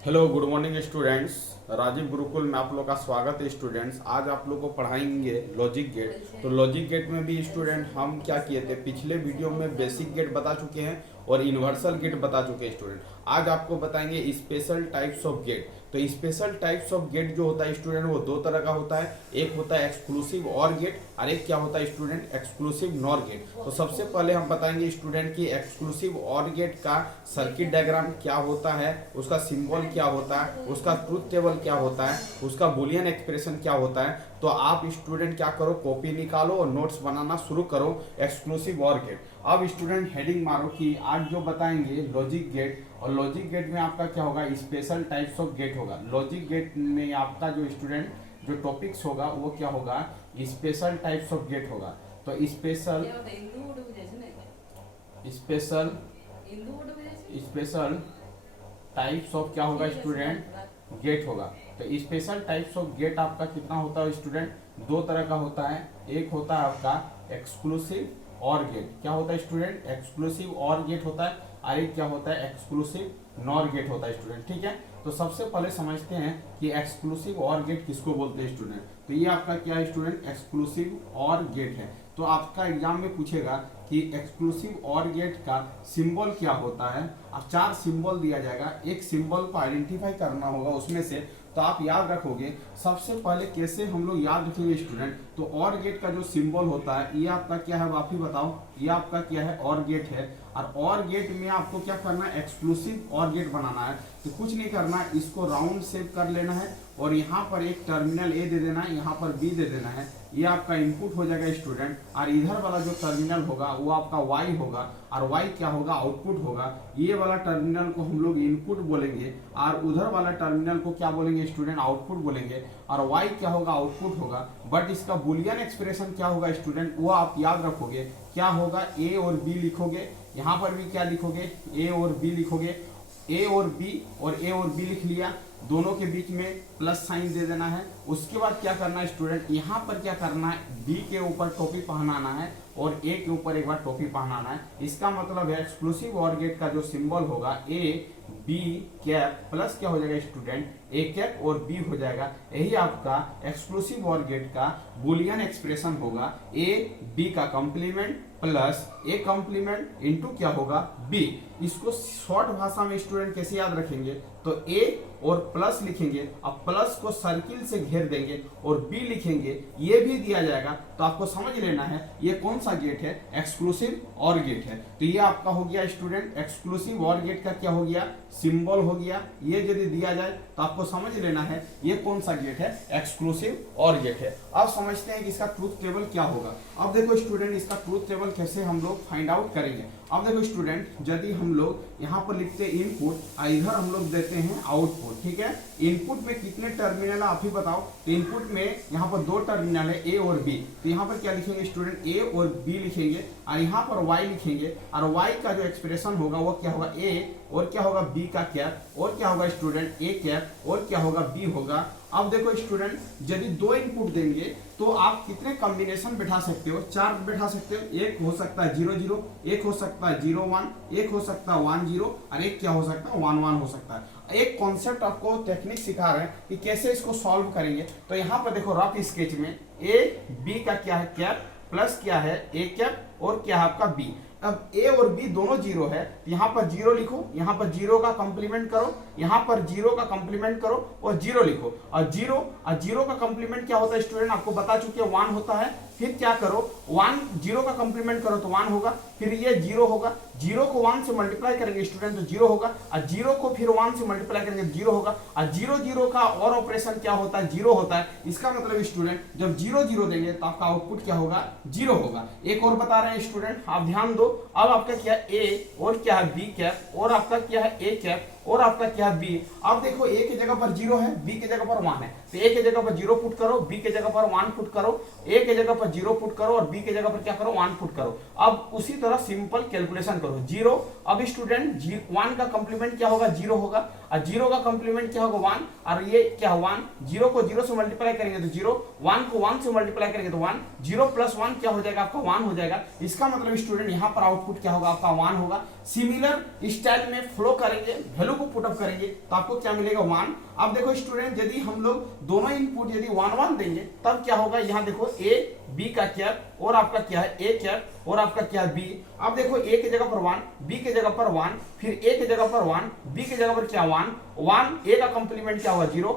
Hello good morning students. Rajiv Gurukul में आप लोग का स्वागत है स्टूडेंट्स। आज आप लोग को पढ़ाएंगे लॉजिक गेट। तो लॉजिक गेट में भी स्टूडेंट हम क्या किए थे, पिछले वीडियो में बेसिक गेट बता चुके हैं और यूनिवर्सल गेट बता चुके हैं स्टूडेंट। आज आपको बताएंगे स्पेशल टाइप्स ऑफ गेट। तो स्पेशल टाइप्स ऑफ गेट जो होता है स्टूडेंट वो दो तरह का होता है, एक होता है एक्सक्लूसिव और गेट और एक क्या होता है स्टूडेंट एक्सक्लूसिव नॉर गेट। तो सबसे पहले हम बताएंगे स्टूडेंट की एक्सक्लूसिव और गेट का सर्किट डायग्राम क्या होता है, उसका सिंबल क्या होता है, उसका ट्रूथ टेबल क्या होता है, उसका बुलियन एक्सप्रेशन क्या होता है। तो आप स्टूडेंट क्या करो, कॉपी निकालो और नोट्स बनाना शुरू करो एक्सक्लूसिव और गेट। अब स्टूडेंट हेडिंग मारो कि आज जो बताएंगे लॉजिक गेट, और लॉजिक गेट में आपका क्या होगा, स्पेशल टाइप्स ऑफ गेट होगा। लॉजिक गेट में आपका जो स्टूडेंट जो टॉपिक्स होगा वो क्या होगा, स्पेशल टाइप्स ऑफ गेट होगा। तो special special special types of क्या होगा स्टूडेंट, गेट होगा। तो स्पेशल टाइप्स ऑफ गेट आपका कितना होता है स्टूडेंट, दो तरह का होता है। एक होता है आपका एक्सक्लूसिव और गेट, क्या होता है स्टूडेंट, एक्सक्लूसिव और गेट होता है, और एक क्या होता है एक्सक्लूसिव नॉर गेट होता है स्टूडेंट। ठीक है, तो सबसे पहले समझते हैं कि एक्सक्लूसिव और गेट किसको बोलते हैं स्टूडेंट। तो ये आपका क्या है स्टूडेंट, एक्सक्लूसिव और गेट है। तो आपका एग्जाम में पूछेगा कि एक्सक्लूसिव और गेट का सिंबल क्या होता है। अब चार सिंबल दिया जाएगा, एक सिंबल को आइडेंटिफाई करना होगा उसमें से। तो आप याद रखोगे, सबसे पहले कैसे हम लोग याद रखेंगे स्टूडेंट। तो और गेट का जो सिंबल होता है ये आपका क्या है, आप ही बताओ, ये आपका क्या है, और गेट है। और गेट में आपको क्या करना है, एक्सक्लूसिव और गेट बनाना है। तो कुछ नहीं करना, इसको राउंड शेप कर लेना है और यहाँ पर एक टर्मिनल ए दे देना है, यहाँ पर बी दे देना है। ये आपका इनपुट हो जाएगा स्टूडेंट, और इधर वाला जो टर्मिनल होगा वो आपका वाई होगा, और वाई क्या होगा, आउटपुट होगा। ये वाला टर्मिनल को हम लोग इनपुट बोलेंगे और उधर वाला टर्मिनल को क्या बोलेंगे स्टूडेंट, आउटपुट बोलेंगे। और वाई क्या होगा, आउटपुट होगा। बट इसका बुलियन एक्सप्रेशन क्या होगा स्टूडेंट, वो आप याद रखोगे। क्या होगा, ए और बी लिखोगे, यहाँ पर भी क्या लिखोगे, ए और बी लिखोगे। ए और बी लिख लिया, दोनों के बीच में प्लस साइन दे देना है। उसके बाद क्या करना है स्टूडेंट, यहाँ पर क्या करना है, बी के ऊपर टोपी पहनाना है और ए के ऊपर एक बार टोपी पहनाना है। इसका मतलब है एक्सक्लूसिव और गेट का जो सिंबल होगा, ए बी कैप प्लस क्या हो जाएगा स्टूडेंट, ए कैप और बी हो जाएगा। यही आपका एक्सक्लूसिव और गेट का बुलियन एक्सप्रेशन होगा, ए बी का कंप्लीमेंट प्लस ए कंप्लीमेंट इंटू क्या होगा, बी। इसको शॉर्ट भाषा में स्टूडेंट कैसे याद रखेंगे, तो ए और प्लस लिखेंगे, अब प्लस को सर्किल से घेर देंगे और बी लिखेंगे, ये भी दिया जाएगा। तो आपको समझ लेना है ये कौन सा गेट है, एक्सक्लूसिव और गेट है। तो ये आपका हो गया स्टूडेंट एक्सक्लूसिव और गेट का क्या हो गया, सिंबल हो गया। ये यदि दिया जाए तो आपको समझ लेना है ये कौन सा गेट है, एक्सक्लूसिव और गेट है। अब समझते हैं कि इसका ट्रूथ टेबल क्या होगा। अब देखो स्टूडेंट, इसका ट्रूथ टेबल कैसे हम लोग फाइंड आउट करेंगे। अब देखो स्टूडेंट, यदि हम लोग यहाँ पर लिखते हैं इनपुट, इधर हम लोग देते हैं आउटपुट। ठीक है, इनपुट में कितने टर्मिनल आप ही बताओ। तो इनपुट में यहाँ पर दो टर्मिनल है, ए और बी। तो यहाँ पर क्या लिखेंगे स्टूडेंट, ए और बी लिखेंगे, और यहाँ पर वाई लिखेंगे। और वाई का जो एक्सप्रेशन होगा वो क्या होगा, ए और क्या होगा, बी का कैप, और क्या होगा स्टूडेंट, ए कैप, और क्या होगा, बी होगा। अब देखो स्टूडेंट, यदि दो इनपुट देंगे तो आप कितने कॉम्बिनेशन बैठा सकते हो, चार बैठा सकते हो। एक हो सकता है 0 0, एक हो सकता है 0 1, एक हो सकता है 1 0, और एक क्या हो सकता है 1 1 हो सकता है। एक कॉन्सेप्ट आपको टेक्निक सिखा रहे हैं कि कैसे इसको सॉल्व करेंगे। तो यहाँ पर देखो रफ स्केच में, ए बी का क्या है, कैप प्लस क्या है, ए कैप, और क्या है आपका बी। अब ए और बी दोनों जीरो है, यहाँ पर जीरो लिखो, यहाँ पर जीरो का कंप्लीमेंट करो, यहाँ पर जीरो का कंप्लीमेंट करो और जीरो लिखो। और जीरो का कंप्लीमेंट क्या होता है स्टूडेंट, आपको बता चुके हैं 1 होता है। फिर क्या करो, 1 जीरो का कंप्लीमेंट करो तो 1 होगा, फिर ये जीरो होगा, जीरो को 1 से मल्टीप्लाई करेंगे स्टूडेंट तो जीरो होगा, और जीरो को फिर 1 से मल्टीप्लाई करेंगे तो जीरो होगा। और जीरो जीरो का और ऑपरेशन क्या होता है, जीरो होता है। इसका मतलब स्टूडेंट जब जीरो जीरो देंगे तो आपका आउटपुट क्या होगा, जीरो होगा। एक और बता रहे हैं स्टूडेंट, आप ध्यान दो। अब आपका क्या है, ए और क्या है, बी कैप, और आपका क्या है, ए कैप, और आपका क्या है, बी। अब देखो ए की जगह पर जीरो है, बी की जगह पर 1 है। तो ए की जगह पर जीरो पुट करो, बी की जगह पर 1 पुट करो, ए की जगह पर जीरो पुट करो और बी की जगह पर क्या करो 1 पुट करो। अब उसी तरह सिंपल कैलकुलेशन करो, जीरो, अब स्टूडेंट 1 का कंप्लीमेंट क्या होगा 0 होगा, और 0 का कंप्लीमेंट क्या होगा 1, और ये क्या 1, 0 को 0 से मल्टीप्लाई करेंगे तो 0, 1 को 1 से मल्टीप्लाई करेंगे तो 1, 0 प्लस 1 क्या हो जाएगा आपका 1 हो जाएगा। इसका मतलब स्टूडेंट यहाँ पर आउटपुट क्या होगा आपका 1 होगा। सिमिलर स्टाइल में फ्लो करेंगे, वैल्यू को पुटअप करेंगे तो आपको क्या मिलेगा 1। अब देखो स्टूडेंट यदि हम लोग दोनों इनपुट यदि 1 1 देंगे तब क्या होगा, यहाँ देखो a b का कैप और आपका क्या है a कैप और आपका क्या है b। अब देखो a की जगह पर 1, b की जगह पर 1, फिर a की जगह पर 1, b की जगह पर क्या 1, 1 a का कंप्लीमेंट क्या होगा 0,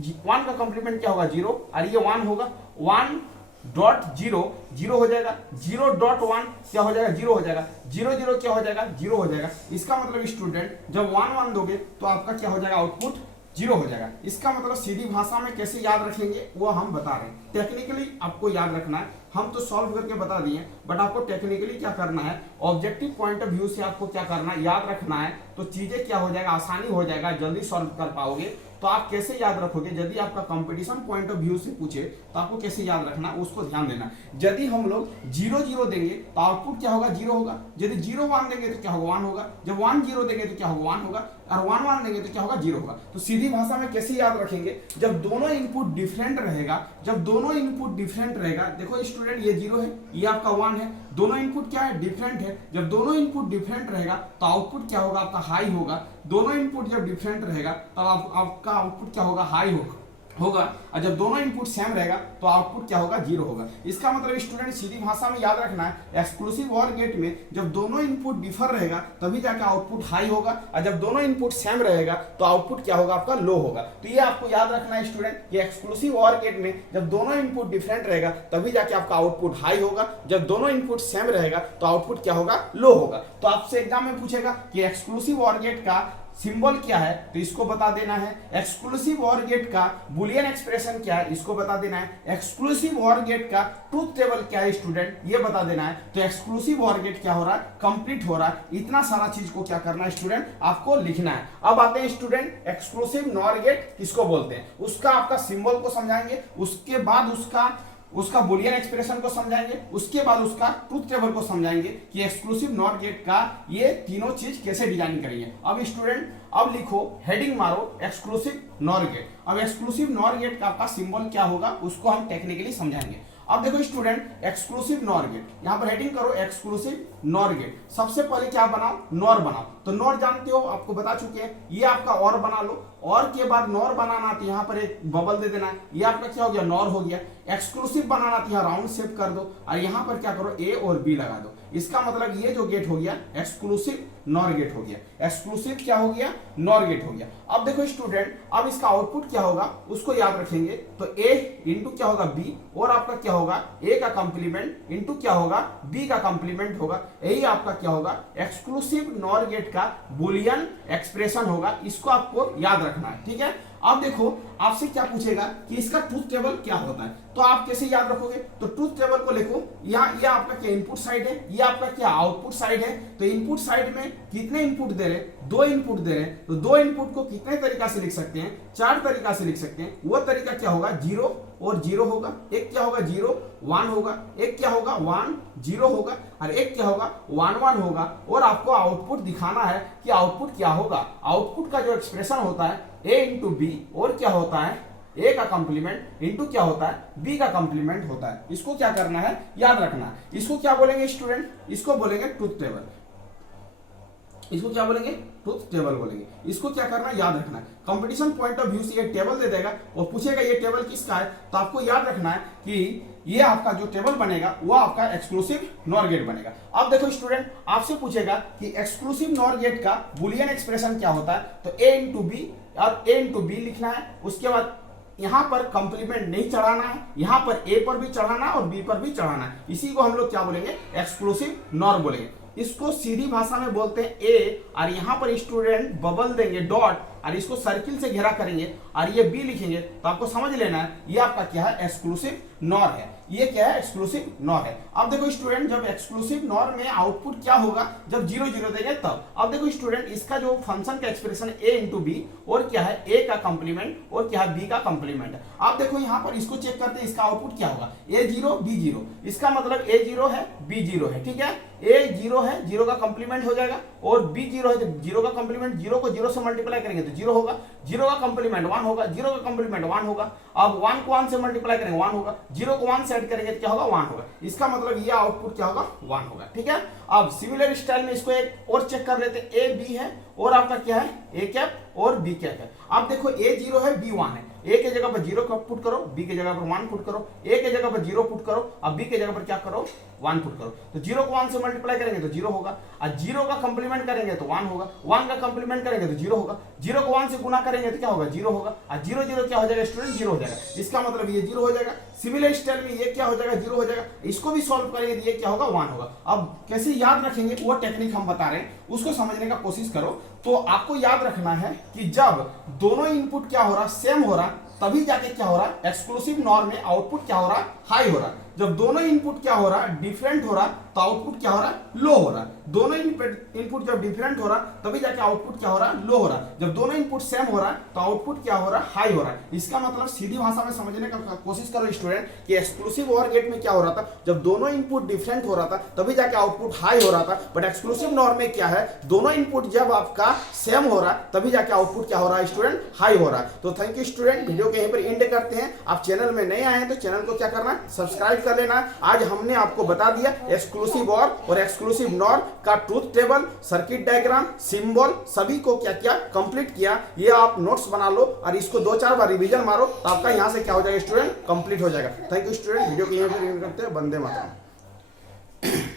1 का कंप्लीमेंट क्या होगा 0, और ये 1 होगा, 1 डॉट 0 0 हो जाएगा, 0 डॉट 1 क्या हो जाएगा 0 हो जाएगा, 0 0 क्या हो जाएगा 0 हो जाएगा। इसका मतलब स्टूडेंट जब 1 1 दोगे तो आपका क्या हो जाएगा आउटपुट 0 हो जाएगा। इसका मतलब सीधी भाषा में कैसे याद रखेंगे वो हम बता रहे हैं। टेक्निकली आपको याद रखना है, हम तो सॉल्व करके बता दिए, बट आपको टेक्निकली क्या करना है, ऑब्जेक्टिव पॉइंट ऑफ व्यू से आपको क्या करना है याद रखना है, तो चीजें क्या हो जाएगा आसानी हो जाएगा, जल्दी सॉल्व कर पाओगे। तो आप कैसे याद रखोगे, यदि आपका कंपटीशन पॉइंट ऑफ व्यू से पूछे तो आपको कैसे याद रखना है उसको ध्यान देना। यदि हम लोग 0 0 देंगे तो आउटपुट क्या होगा 0 होगा, यदि 0 1 देंगे तो क्या होगा 1 होगा, जब 1 0 देंगे तो क्या होगा 1 होगा, और 1 1 देंगे तो क्या होगा 0 होगा। तो सीधी भाषा में कैसे याद रखेंगे, जब दोनों इनपुट डिफरेंट रहेगा, जब दोनों इनपुट डिफरेंट रहेगा, देखो स्टूडेंट ये 0 है ये आपका 1 है, दोनों इनपुट क्या है डिफरेंट है, जब दोनों इनपुट डिफरेंट रहेगा तो आउटपुट क्या होगा आपका हाई होगा। दोनों इनपुट जब डिफरेंट रहेगा तब आपका आउटपुट क्या होगा हाई होगा, और जब दोनों इनपुट सेम रहेगा तो आउटपुट क्या होगा 0 होगा। इसका मतलब स्टूडेंट सीधी भाषा में याद रखना है, एक्सक्लूसिव और गेट में जब दोनों इनपुट डिफर रहेगा तभी जाके आउटपुट हाई होगा, और जब दोनों इनपुट सेम रहेगा तो आउटपुट क्या होगा आपका लो होगा। तो ये आपको याद रखना है स्टूडेंट, ये एक्सक्लूसिव और गेट में जब दोनों इनपुट डिफरेंट रहेगा तभी जाके आपका आउटपुट हाई होगा, जब दोनों इनपुट सेम रहेगा तो आउटपुट क्या होगा लो होगा। तो आपसे एग्जाम में पूछेगा कि एक्सक्लूसिव और गेट का सिंबल क्या है, तो इसको बता देना है। एक्सक्लूसिव और गेट का बुलियन एक्सप्रेशन क्या है, इसको बता देना है। एक्सक्लूसिव और गेट का ट्रूथ टेबल क्या है स्टूडेंट, ये बता देना है। तो एक्सक्लूसिव और गेट क्या हो रहा है, कंप्लीट हो रहा है। इतना सारा चीज को क्या करना है स्टूडेंट, आपको लिखना है। अब आते हैं स्टूडेंट एक्सक्लूसिव नॉर गेट किसको बोलते हैं, उसका आपका सिंबल को समझाएंगे, उसके बाद उसका बुलियन एक्सप्रेशन को समझाएंगे, उसके बाद उसका ट्रूथ टेबल को समझाएंगे कि एक्सक्लूसिव नॉर गेट का ये तीनों चीज कैसे डिजाइन करेंगे। अब स्टूडेंट अब लिखो, हेडिंग मारो एक्सक्लूसिव नॉर गेट। अब एक्सक्लूसिव नॉर गेट का आपका सिंबल क्या होगा उसको हम टेक्निकली समझाएंगे। अब देखो स्टूडेंट एक्सक्लूसिव नॉर गेट, यहां पर हेडिंग करो एक्सक्लूसिव नॉर गेट। सबसे पहले क्या बनाओ, नॉर बनाओ। तो नॉर जानते हो, आपको बता चुके हैं, ये आपका और बना लो, और के बाद नॉर बनाना तो यहाँ पर एक बबल दे देना है, ये आपका क्या हो गया नॉर हो गया। एक्सक्लूसिव बनाना तो यहाँ राउंड शेप कर दो, और यहाँ पर क्या करो ए और बी लगा दो। इसका मतलब ये जो गेट हो गया एक्सक्लूसिव नॉर गेट हो गया। एक्सक्लूसिव क्या हो गया, नॉर गेट हो गया। अब देखो स्टूडेंट, अब इसका आउटपुट क्या होगा उसको याद रखेंगे। तो ए इंटू क्या होगा बी, और आपका क्या होगा ए का कंप्लीमेंट इंटू क्या होगा बी का कंप्लीमेंट होगा। यही आपका क्या होगा एक्सक्लूसिव नॉर गेट का बुलियन एक्सप्रेशन होगा। इसको आपको याद रखना है, ठीक है। अब देखो आपसे क्या पूछेगा कि इसका ट्रूथ टेबल क्या होता है, तो आप कैसे याद रखोगे। तो ट्रूथ टेबल को लिखो, यहाँ ये आपका क्या इनपुट साइड है, ये आपका क्या आउटपुट साइड है। तो इनपुट साइड में कितने इनपुट दे रहे, 2 इनपुट दे रहे हैं, तो 2 इनपुट को कितने तरीका से लिख सकते हैं, 4 तरीका से लिख सकते हैं। वो तरीका क्या होगा 0 और 0 होगा, एक क्या होगा 0 1 होगा, एक क्या होगा 1 0 होगा, और एक क्या होगा 1 1 होगा। और आपको आउटपुट दिखाना है कि आउटपुट क्या होगा। आउटपुट का जो एक्सप्रेशन होता है a इंटू बी, और क्या होता है a का कंप्लीमेंट इंटू क्या होता है b का कंप्लीमेंट होता है। इसको क्या करना है याद रखना है। इसको क्या बोलेंगे स्टूडेंट, इसको बोलेंगे ट्रूथ टेबल। इसको क्या बोलेंगे, ट्रूथ टेबल बोलेंगे। इसको क्या करना है याद रखना है। कंपटीशन पॉइंट ऑफ व्यू से ये टेबल दे देगा और पूछेगा ये टेबल किसका है, तो आपको याद रखना है कि ये आपका जो टेबल बनेगा वो आपका एक्सक्लूसिव नॉर गेट बनेगा। अब देखो स्टूडेंट, आपसे पूछेगा कि एक्सक्लूसिव नॉर गेट का बुलियन एक्सप्रेशन क्या होता है, तो a इंटू बी और a इंटू बी लिखना है। उसके बाद यहाँ पर कंप्लीमेंट नहीं चढ़ाना है, यहाँ पर a पर भी चढ़ाना है और b पर भी चढ़ाना है। इसी को हम लोग क्या बोलेंगे एक्सक्लूसिव नॉर बोलेंगे। इसको सीधी भाषा में बोलते हैं ए, और यहाँ पर स्टूडेंट बबल देंगे डॉट, और इसको सर्किल से घेरा करेंगे और ये बी लिखेंगे तो आपको समझ लेना है ये आपका क्या है, एक्सक्लूसिव नॉर है। ये क्या है, एक्सक्लूसिव नॉर है। अब देखो स्टूडेंट, जब एक्सक्लूसिव नॉर में आउटपुट क्या होगा, जब 0 0 देंगे तब। अब देखो स्टूडेंट, इसका जो फंक्शन का एक्सप्रेशन a इंटू बी और क्या है, a का कंप्लीमेंट और क्या है, b का कंप्लीमेंट। आप देखो यहाँ पर इसको चेक करते हैं, इसका आउटपुट क्या होगा, a0 b0। इसका मतलब a0 है b0 है, ठीक है। a0 है, 0 का कंप्लीमेंट हो जाएगा, और b0 है, जब 0 का कंप्लीमेंट, 0 को 0 से मल्टीप्लाई करेंगे तो 0 होगा, 0 का कंप्लीमेंट 1 होगा, 0 का कंप्लीमेंट 1 होगा। अब 1 को 1 से मल्टीप्लाई करेंगे 1 होगा, 0 को 1 से ऐड करेंगे तो क्या होगा, 1 होगा। इसका मतलब ये आउटपुट क्या होगा, 1 होगा, ठीक है। अब सिमिलर स्टाइल में इसको एक और चेक कर लेते हैं, a b है और आपका क्या है, a कैप और b कैप है। अब देखो a0 है b1 है, a के जगह पर 0 पुट करो, b के जगह पर 1 पुट करो, a के जगह पर 0 पुट करो, अब b के जगह पर क्या करो, 1 पुट करो। तो 0 को 1 से मल्टीप्लाई करेंगे तो 0 होगा, और 0 का कंप्लीमेंट करेंगे तो 1 होगा, 1 का कंप्लीमेंट करेंगे तो 0 होगा, 0 को 1 से गुना करेंगे तो क्या होगा, 0 होगा, और 0 0 क्या हो जाएगा स्टूडेंट, 0 हो जाएगा। इसका मतलब ये 0 हो जाएगा। सिमिलर स्टाइल में ये क्या हो जाएगा, 0 हो जाएगा। इसको भी सॉल्व करेंगे तो ये क्या होगा, 1 होगा। अब कैसे याद रखेंगे वो टेक्निक हम बता रहे हैं, उसको समझने का कोशिश करो। तो आपको याद रखना है कि जब दोनों इनपुट क्या हो रहा, सेम हो रहा, तभी जाके क्या हो रहा, एक्सक्लूसिव नॉर में आउटपुट क्या हो रहा, हाई हो रहा। जब दोनों इनपुट क्या हो रहा, डिफरेंट हो रहा, तो आउटपुट क्या हो रहा, लो हो रहा। दोनों इनपुट जब डिफरेंट हो रहा तभी जाके आउटपुट क्या हो रहा, लो हो रहा। जब दोनों इनपुट सेम हो रहा तो आउटपुट क्या हो रहा, हाई हो रहा। इसका मतलब सीधी भाषा में समझने का कोशिश करो स्टूडेंट कि एक्सक्लूसिव OR गेट में क्या हो रहा था, जब दोनों इनपुट डिफरेंट हो रहा था तभी जाके आउटपुट हाई हो रहा था। बट एक्सक्लूसिव नॉर में क्या है, दोनों इनपुट जब आपका सेम हो रहा तभी जाके आउटपुट क्या हो रहा है स्टूडेंट, हाई हो रहा है। तो थैंक यू स्टूडेंट, वीडियो के यहीं पर एंड करते हैं। आप चैनल में नए आए हैं तो चैनल को क्या करना है, सब्सक्राइब कर लेना। आज हमने आपको बता दिया एक्सक्लूसिव OR और एक्सक्लूसिव नॉर का truth table, circuit diagram, symbol सभी को क्या क्या कंप्लीट किया। ये आप नोट्स बना लो और इसको 2-4 बार रिवीजन मारो तो आपका यहां से क्या हो जाएगा स्टूडेंट, कंप्लीट हो जाएगा। थैंक यू स्टूडेंट, वीडियो को यहीं पर एंड करते हैं। वंदे मातरम।